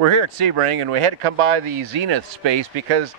We're here at Sebring, and we had to come by the Zenith space because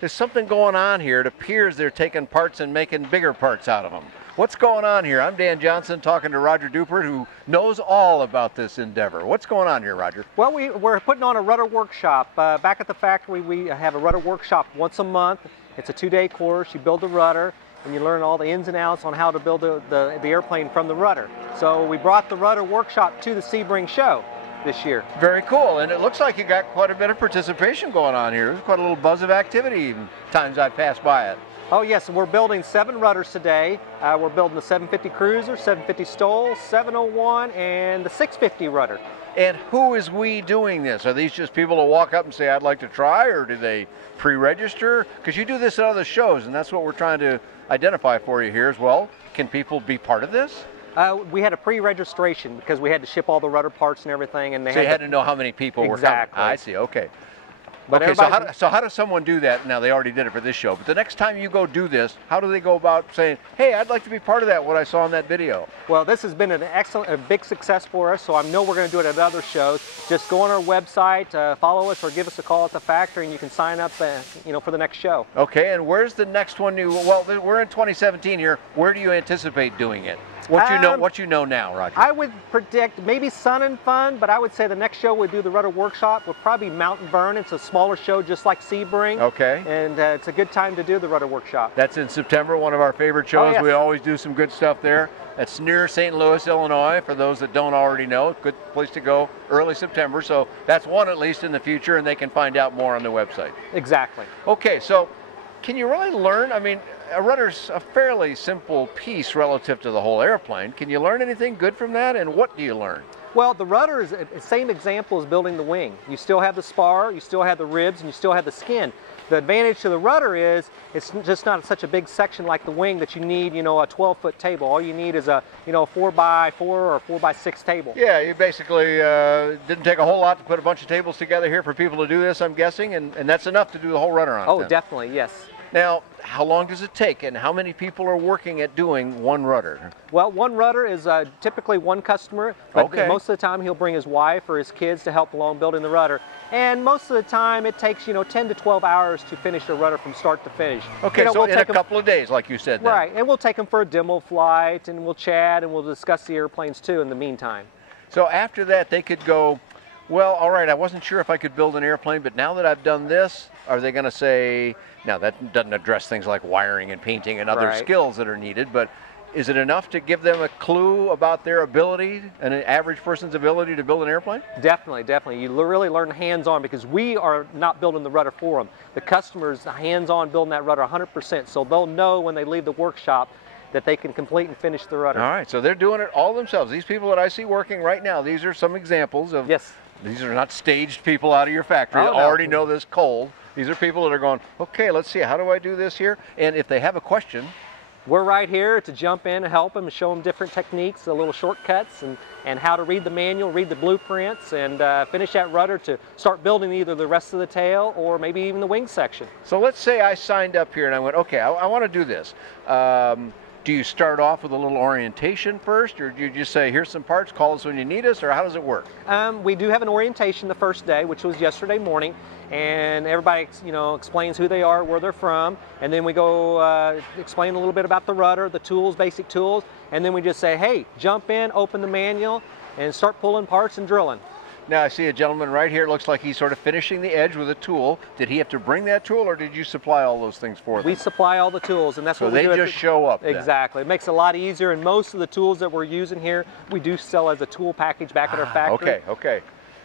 there's something going on here. It appears they're taking parts and making bigger parts out of them. What's going on here? I'm Dan Johnson talking to Roger Dupert, who knows all about this endeavor. What's going on here, Roger? Well, we're putting on a Rudder Workshop. Back at the factory, we have a Rudder Workshop once a month. It's a 2-day course. You build the rudder, and you learn all the ins and outs on how to build the airplane from the rudder. So we brought the Rudder Workshop to the Sebring show this year. Very cool, and it looks like you got quite a bit of participation going on here. There's quite a little buzz of activity even times I pass by it. Oh yes, we're building 7 rudders today. We're building the 750 Cruiser, 750 Stoll, 701, and the 650 rudder. And who is we doing this? Are these just people that walk up and say, I'd like to try, or do they pre-register? Because you do this at other shows, and that's what we're trying to identify for you here as well. Can people be part of this? We had a pre-registration because we had to ship all the rudder parts and everything. And so you had to know how many people were coming. I see, okay. But okay, so how does someone do that? Now, they already did it for this show, but the next time you go do this, how do they go about saying, hey, I'd like to be part of that, what I saw in that video? Well, this has been a big success for us, so I know we're going to do it at other shows. Just go on our website, follow us, or give us a call at the factory, and you can sign up for the next show. Okay, and where's the next one? Well, we're in 2017 here. Where do you anticipate doing it? What you know now, Roger? I would predict maybe Sun and Fun, but I would say the next show we do the Rudder Workshop would probably be Mountain Burn. It's a smaller show just like Sebring. Okay. And it's a good time to do the Rudder Workshop. That's in September, one of our favorite shows. Oh, yes. We always do some good stuff there. That's near St. Louis, Illinois, for those that don't already know. Good place to go, early September. So that's one at least in the future, and they can find out more on the website. Exactly. Okay, so can you really learn? I mean, a rudder's a fairly simple piece relative to the whole airplane. Can you learn anything good from that, and what do you learn? Well, the rudder is the same example as building the wing. You still have the spar, you still have the ribs, and you still have the skin. The advantage to the rudder is it's just not such a big section like the wing that you need, a 12-foot table. All you need is a, 4x4 or a 4x6 table. Yeah, you basically didn't take a whole lot to put a bunch of tables together here for people to do this, I'm guessing, and that's enough to do the whole rudder on it. Oh, then. Definitely, yes. Now, how long does it take, and how many people are working at doing one rudder? Well, one rudder is typically one customer, but most of the time he'll bring his wife or his kids to help along building the rudder. And most of the time it takes, 10 to 12 hours to finish the rudder from start to finish. Okay, so in a couple of days, like you said. Then. Right, and we'll take them for a demo flight, and we'll chat, and we'll discuss the airplanes too in the meantime. So after that, they could go, well, all right, I wasn't sure if I could build an airplane, but now that I've done this, are they going to say, now that doesn't address things like wiring and painting and other skills that are needed, but is it enough to give them a clue about their ability, an average person's ability to build an airplane? Definitely, definitely. You really learn hands-on because we are not building the rudder for them. The customer's hands-on building that rudder 100%, so they'll know when they leave the workshop that they can complete and finish the rudder. All right, so they're doing it all themselves. These people that I see working right now, these are some examples of... Yes. These are not staged people out of your factory that already know this cold. These are people that are going, okay, let's see, how do I do this here? And if they have a question... We're right here to jump in and help them and show them different techniques, little shortcuts, and how to read the manual, read the blueprints, and finish that rudder to start building either the rest of the tail or maybe even the wing section. So let's say I signed up here and I went, okay, I want to do this. Do you start off with a little orientation first, or do you just say, here's some parts, call us when you need us, or how does it work? We do have an orientation the first day, which was yesterday morning, and everybody, explains who they are, where they're from, and then we go explain a little bit about the rudder, the tools, basic tools, and then we just say, hey, jump in, open the manual, and start pulling parts and drilling. Now I see a gentleman right here, it looks like he's sort of finishing the edge with a tool. Did he have to bring that tool, or did you supply all those things for them? We supply all the tools, and that's what we do. So they just show up then. Exactly. It makes it a lot easier, and most of the tools that we're using here, we do sell as a tool package back at our factory. Okay.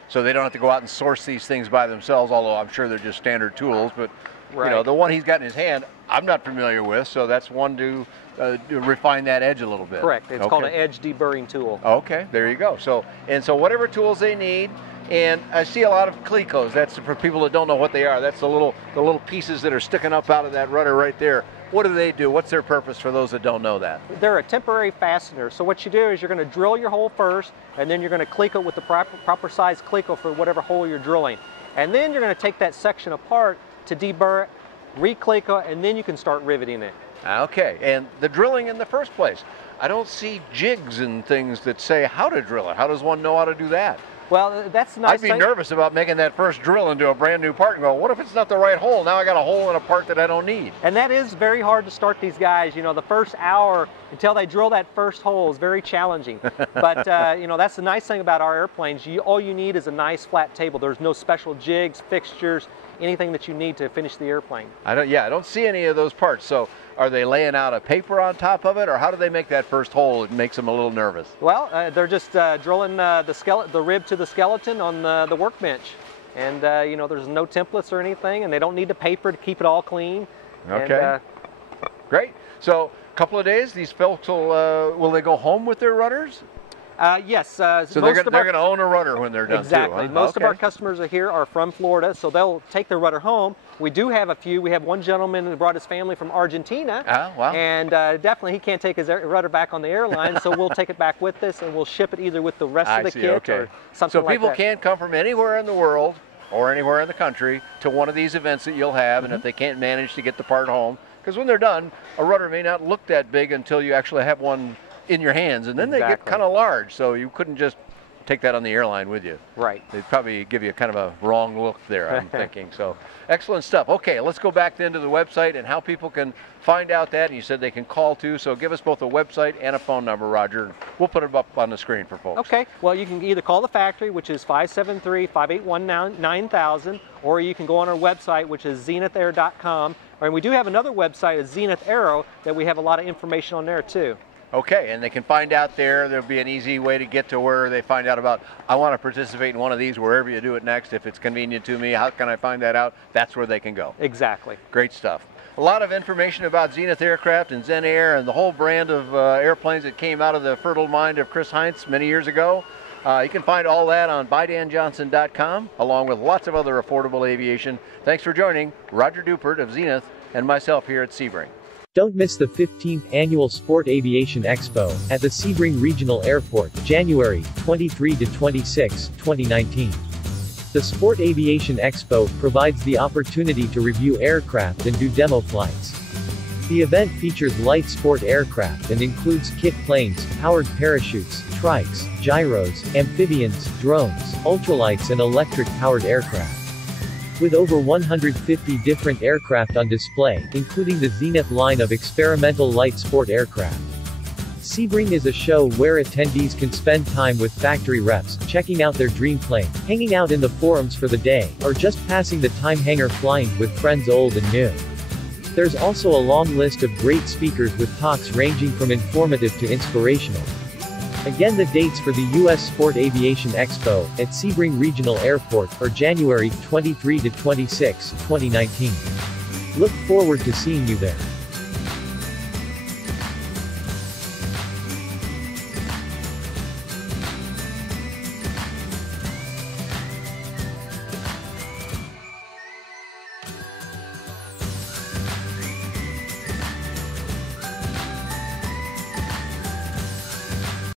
So they don't have to go out and source these things by themselves, although I'm sure they're just standard tools, but the one he's got in his hand, I'm not familiar with, so that's one to refine that edge a little bit. Correct. It's called an edge de-burring tool. Okay, there you go. So whatever tools they need, and I see a lot of clicos. That's for people that don't know what they are. That's the little pieces that are sticking up out of that rudder right there. What do they do? What's their purpose for those that don't know that? They're a temporary fastener. So what you do is you're going to drill your hole first, and then you're going to clico with the proper size clico for whatever hole you're drilling. And then you're going to take that section apart to deburr it, re-clico, and then you can start riveting it. Okay, and the drilling in the first place. I don't see jigs and things that say how to drill it. How does one know how to do that? Well, that's nice. I'd be nervous about making that first drill into a brand new part and go, what if it's not the right hole? Now I got a hole in a part that I don't need. And that is very hard to start these guys. You know, the first hour until they drill that first hole is very challenging. But, you know, that's the nice thing about our airplanes. All you need is a nice flat table. There's no special jigs, fixtures, anything that you need to finish the airplane. I don't see any of those parts. So are they laying out a paper on top of it, or how do they make that first hole? It makes them a little nervous. Well, they're just drilling the rib to the skeleton on the workbench. And, you know, there's no templates or anything, and they don't need the paper to keep it all clean. Okay. And, great. So a couple of days, these folks will they go home with their rudders? Yes. So they're going to own a rudder when they're done exactly. too, huh? Most of our customers are from Florida, so they'll take their rudder home. We do have a few. We have one gentleman who brought his family from Argentina. Oh, wow. And definitely he can't take his rudder back on the airline, so we'll take it back with us and we'll ship it either with the rest of the kit or something like that. So people can come from anywhere in the world or anywhere in the country to one of these events that you'll have, and if they can't manage to get the part home, because when they're done, a rudder may not look that big until you actually have one in your hands, and then they get kind of large, so you couldn't just take that on the airline with you. Right. They'd probably give you kind of a wrong look there, I'm thinking. So excellent stuff. Okay, let's go back then to the website and how people can find out that. And you said they can call too, so give us both a website and a phone number, Roger. We'll put it up on the screen for folks. Okay, well, you can either call the factory, which is 573-581-9000, or you can go on our website, which is zenithair.com. And we do have another website, Zenith Aero, that we have a lot of information on there too. Okay, and they can find out there. There'll be an easy way to get to where they find out about, I want to participate in one of these wherever you do it next. If it's convenient to me, how can I find that out? That's where they can go. Exactly. Great stuff. A lot of information about Zenith Aircraft and Zen Air and the whole brand of airplanes that came out of the fertile mind of Chris Heinz many years ago. You can find all that on bydanjohnson.com, along with lots of other affordable aviation. Thanks for joining Roger Dupert of Zenith and myself here at Sebring. Don't miss the 15th Annual Sport Aviation Expo at the Sebring Regional Airport, January 23 to 26, 2019. The Sport Aviation Expo provides the opportunity to review aircraft and do demo flights. The event features light sport aircraft and includes kit planes, powered parachutes, trikes, gyros, amphibians, drones, ultralights and electric-powered aircraft. With over 150 different aircraft on display, including the Zenith line of experimental light sport aircraft. Sebring is a show where attendees can spend time with factory reps, checking out their dream plane, hanging out in the forums for the day, or just passing the time hangar flying with friends old and new. There's also a long list of great speakers with talks ranging from informative to inspirational. Again, the dates for the U.S. Sport Aviation Expo at Sebring Regional Airport are January 23 to 26, 2019. Look forward to seeing you there.